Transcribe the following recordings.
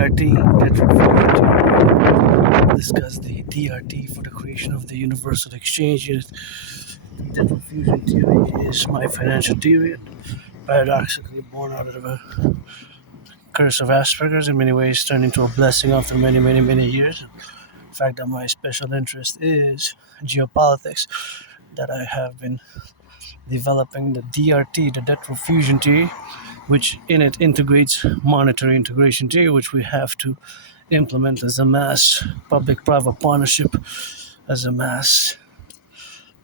DRT, debt refusion theory. Discuss the DRT for the creation of the universal exchange unit. The debt refusion theory is my financial theory, and paradoxically born out of a curse of Asperger's, in many ways turned into a blessing after many years. The fact that my special interest is geopolitics, that I have been developing the DRT, the debt refusion theory, which in it integrates monetary integration theory, which we have to implement as a mass public-private partnership, as a mass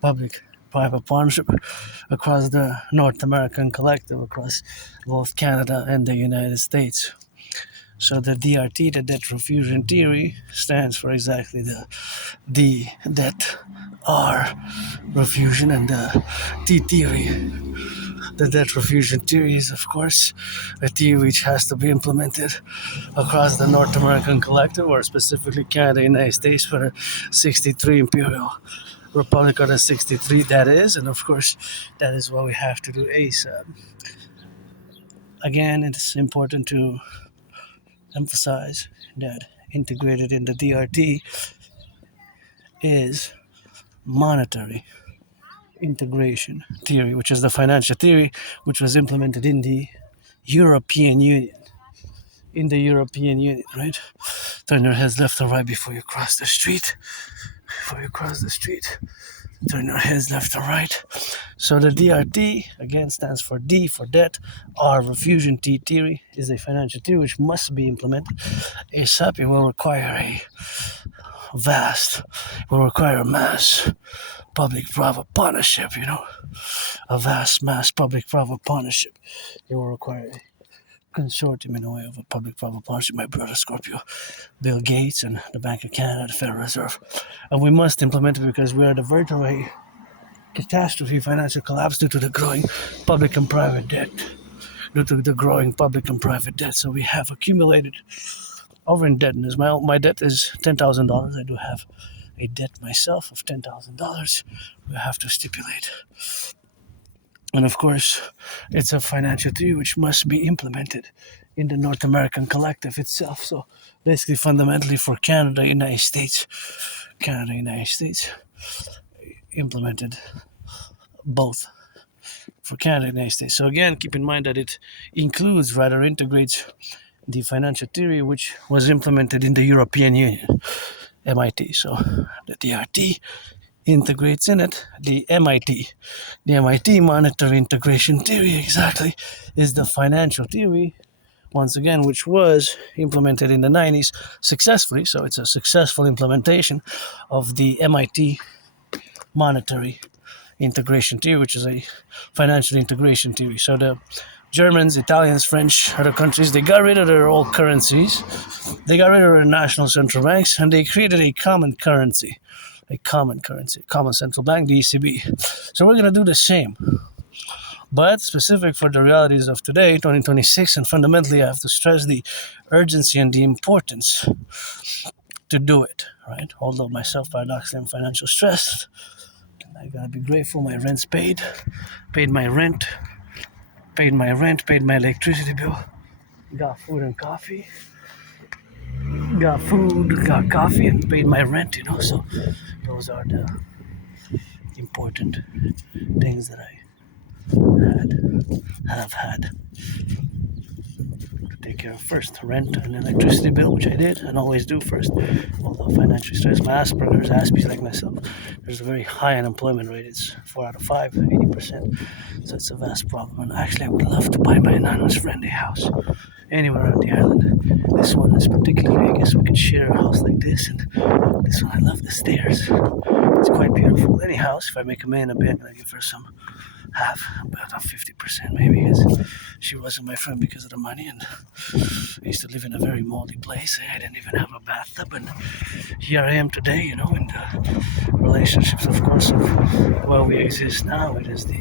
public-private partnership across the North American collective, across both Canada and the United States. So the DRT, the debt refusion theory, stands for exactly the D, debt, R, refusion, and the T theory. The debt refusion theory is, of course, a theory which has to be implemented across the North American collective, or specifically Canada, United States, for the 63 Imperial Republic, or the 63 that is, and of course, that is what we have to do ASAP. Again, it's important to emphasize that integrated in the DRT is monetary integration theory, which is the financial theory which was implemented in the European Union. In the European Union, right? Turn your heads left or right before you cross the street. Turn your heads left or right. So the DRT, again, stands for D for debt. R, refusion. T theory is a financial theory which must be implemented ASAP. It will require a mass public-private partnership, a vast mass public-private partnership. It will require a consortium in a way of a public-private partnership. My brother Scorpio, Bill Gates, and the Bank of Canada, the Federal Reserve. And we must implement it because we are on the verge of a catastrophe, financial collapse due to the growing public and private debt. So we have accumulated over indebtedness. My debt is $10,000. I do have a debt myself of $10,000. We have to stipulate. And of course, it's a financial theory which must be implemented in the North American collective itself. So basically, fundamentally for Canada, United States, implemented both for Canada and United States. So again, keep in mind that it integrates the financial theory which was implemented in the European Union, MIT. So the DRT integrates in it the MIT. The MIT monetary integration theory exactly is the financial theory, once again, which was implemented in the 90s successfully. So it's a successful implementation of the MIT monetary integration theory, which is a financial integration theory. So the Germans, Italians, French, other countries, they got rid of their old currencies. They got rid of their national central banks, and they created a common currency, common central bank, the ECB. So we're going to do the same, but specific for the realities of today, 2026, and fundamentally I have to stress the urgency and the importance to do it, right? Although myself, paradoxically, I'm financially stressed, I gotta be grateful my rent's paid my rent, paid my electricity bill, got food and coffee, got coffee, and paid my rent, so those are the important things that I have had to take care of first. Rent and electricity bill, which I did and always do first. Although financially stressed, my Asperger's, Aspiesque like myself, there's a very high unemployment rate. It's 4 out of 5, 80%. So it's a vast problem. And actually, I would love to buy my anonymous friend a house anywhere on the island. This one is particularly, I guess we could share a house like this. And this one, I love the stairs. It's quite beautiful. Any house, if I make a man a bed, I'm going to give her some half, about 50% maybe, because she wasn't my friend because of the money, and I used to live in a very moldy place. I didn't even have a bathtub, and here I am today, in the relationships, of course, of where we exist now. It is the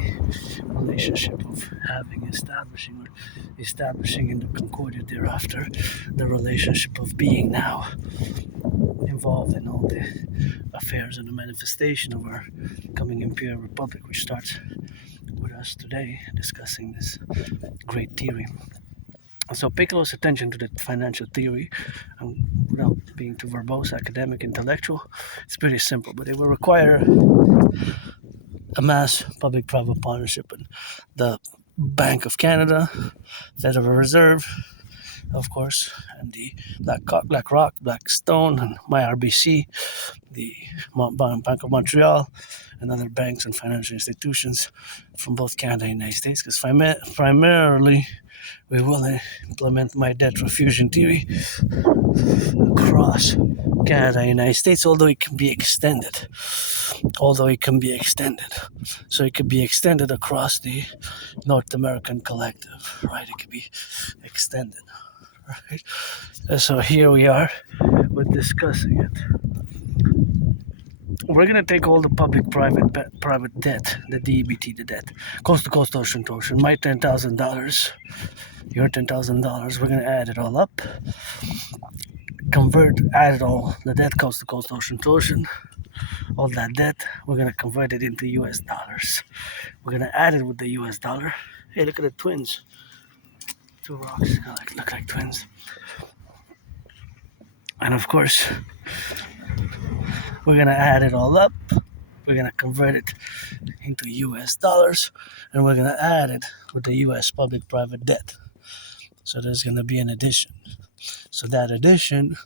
relationship of establishing in the Concordia thereafter, the relationship of being now involved in all the affairs and the manifestation of our coming Imperial Republic, which starts with us today discussing this great theory. So pay close attention to the financial theory. Without being too verbose, academic, intellectual, it's pretty simple, but it will require a mass public-private partnership in the Bank of Canada, Federal Reserve, of course, and the BlackRock, Blackstone, and MyRBC, the Bank of Montreal, and other banks and financial institutions from both Canada and the United States. Because primarily, we will implement my debt refusion theory across Canada and the United States, although it can be extended. So it could be extended across the North American collective, right? It could be extended, right? So here we are, we're discussing it. We're gonna take all the public-private debt, the DEBT, the debt, coast to coast, ocean to ocean. My $10,000, your $10,000. We're gonna add it all up, add it all, the debt coast to coast, ocean to ocean. All that debt, we're gonna convert it into US dollars. We're gonna add it with the US dollar. Hey, look at the twins. Two rocks look like twins. And of course, we're gonna add it all up. We're gonna convert it into US dollars, and we're gonna add it with the US public-private debt. So there's gonna be an addition. So that addition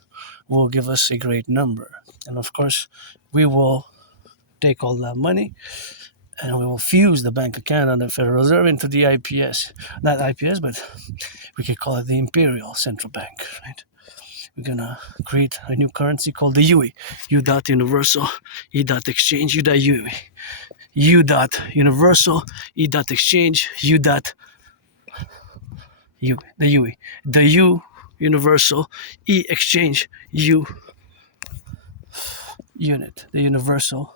will give us a great number. And of course, we will take all that money and we will fuse the Bank of Canada and the Federal Reserve into the IPS. Not IPS, but we could call it the Imperial Central Bank, right? We're gonna create a new currency called the UE, U dot universal, E dot exchange, U dot UE, U dot universal, E dot exchange, U dot U, the UE, the U universal, E exchange, U unit, the universal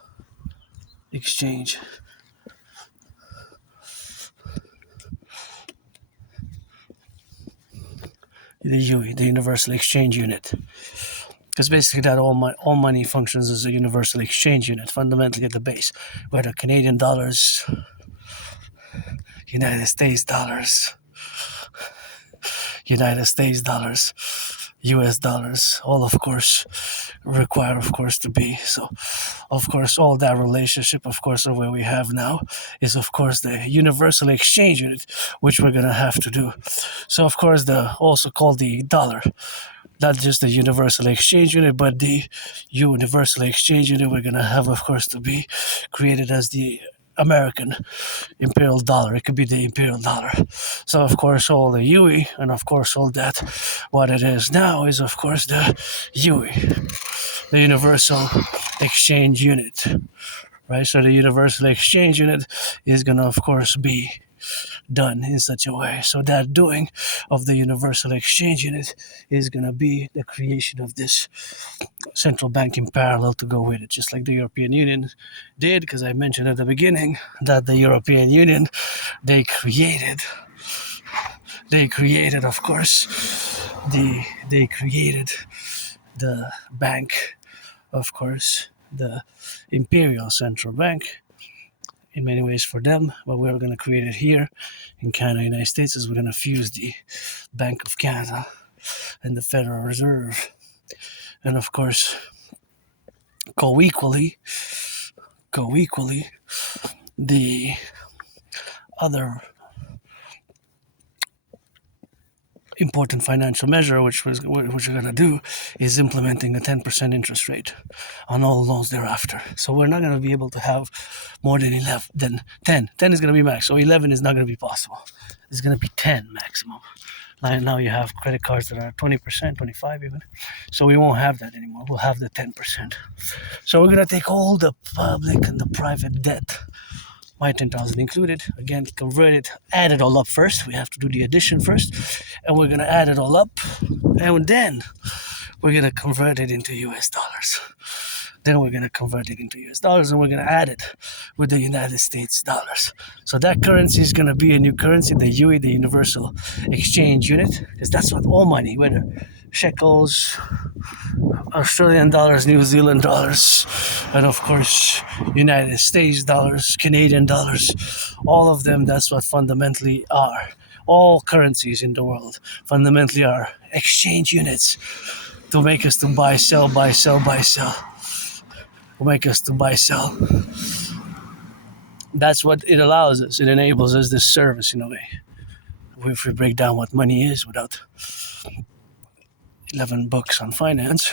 exchange. The UE, the universal exchange unit. Because basically that all money functions as a universal exchange unit, fundamentally at the base, whether Canadian dollars, United States dollars, US dollars, all of course require of course to be. So of course all that relationship of course of where we have now is of course the universal exchange unit, which we're gonna have to do. So of course the also called the dollar, not just the universal exchange unit, but the universal exchange unit we're gonna have of course to be created as the American imperial dollar. It could be the imperial dollar. So of course all the UE and of course all that, what it is now is of course the UE, the universal exchange unit, right? So the universal exchange unit is gonna of course be done in such a way. So that doing of the universal exchange unit is gonna be the creation of this central bank in parallel to go with it, just like the European Union did, because I mentioned at the beginning that the European Union, they created of course they created the bank, of course the Imperial Central Bank, in many ways for them, but we're going to create it here in Canada, United States, is we're going to fuse the Bank of Canada and the Federal Reserve, and of course co-equally the other important financial measure which we're going to do is implementing a 10% interest rate on all loans thereafter. So we're not going to be able to have more than 10 is going to be max. So 11 is not going to be possible. It's going to be 10 maximum. Now you have credit cards that are 20%, 25 even. So we won't have that anymore. We'll have the 10%. So we're going to take all the public and the private debt, my 10,000 included, again, convert it, add it all up first. We have to do the addition first, and we're going to add it all up, and then we're going to convert it into US dollars. Then we're going to convert it into US dollars, and we're going to add it with the United States dollars. So that currency is going to be a new currency, the UE, the Universal Exchange Unit, because that's what all money, whether shekels, Australian dollars, New Zealand dollars, and of course United States dollars, Canadian dollars, all of them, that's what fundamentally are all currencies in the world fundamentally are exchange units to make us to buy, sell, buy, sell, buy, sell. To make us to buy, sell. That's what it allows us. It enables us this service in a way. If we break down what money is without 11 books on finance,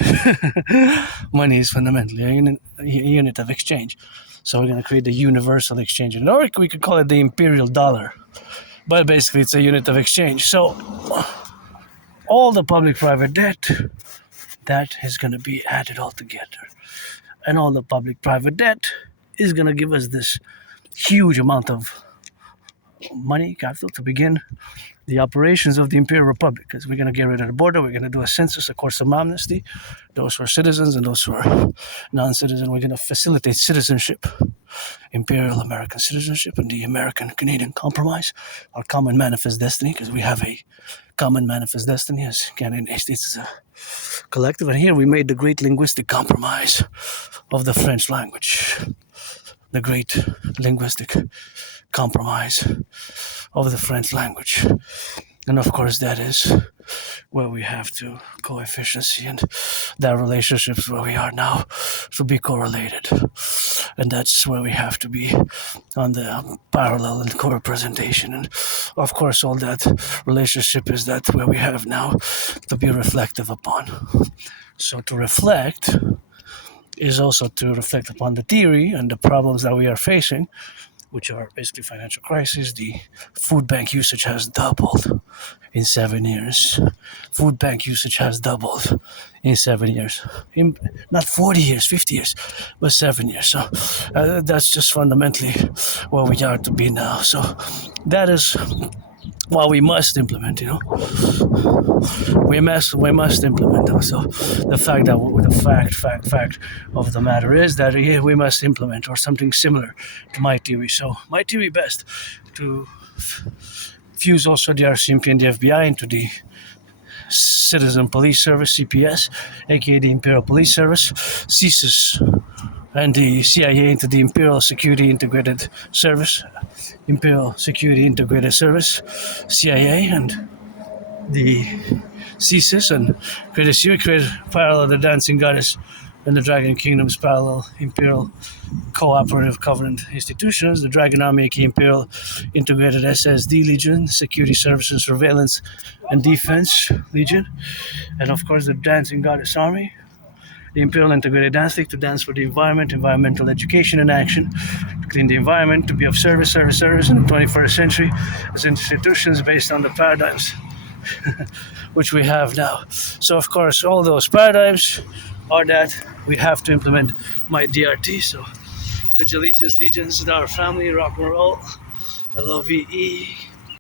money is fundamentally a unit of exchange. So we're going to create the universal exchange unit, or we could call it the imperial dollar. But basically, it's a unit of exchange. So all the public-private debt, that is going to be added all together. And all the public-private debt is going to give us this huge amount of money, capital, to begin the operations of the Imperial Republic, because we're going to get rid of the border, we're going to do a census, a course of amnesty, those who are citizens and those who are non-citizen. We're going to facilitate citizenship, Imperial American citizenship, and the American-Canadian Compromise, our common manifest destiny, because we have a common manifest destiny as Canada and United States as a collective. And here we made the great linguistic compromise of the French language, the great linguistic compromise of the French language. And of course, that is where we have to coefficiency, and that relationship is where we are now to be correlated. And that's where we have to be on the parallel and co-representation. And of course, all that relationship is that where we have now to be reflective upon. So to reflect is also to reflect upon the theory and the problems that we are facing, which are basically financial crisis. The food bank usage has doubled in 7 years. Food bank usage has doubled in 7 years. Not 40 years, 50 years, but 7 years. So that's just fundamentally where we are to be now. So that is what we must implement, we must implement them. So the fact of the matter is that we must implement, or something similar to my theory. So my theory best to fuse also the RCMP and the FBI into the Citizen Police Service, CPS, aka the Imperial Police Service, CSIS, and the CIA into the Imperial Security Integrated Service, Imperial Security Integrated Service, CIA, and the CSIS, and create parallel the Dancing Goddess and the Dragon Kingdom's parallel Imperial Cooperative Covenant institutions, the Dragon Army, aka Imperial Integrated SSD Legion, Security Services, Surveillance and Defense Legion, and of course the Dancing Goddess Army, the Imperial Integrated Dance League to dance for the environment, environmental education and action, to clean the environment, to be of service in the 21st century as institutions based on the paradigms which we have now. So of course all those paradigms are that we have to implement my DRT. So Allegiance, Legions, our family, rock and roll, LOVE.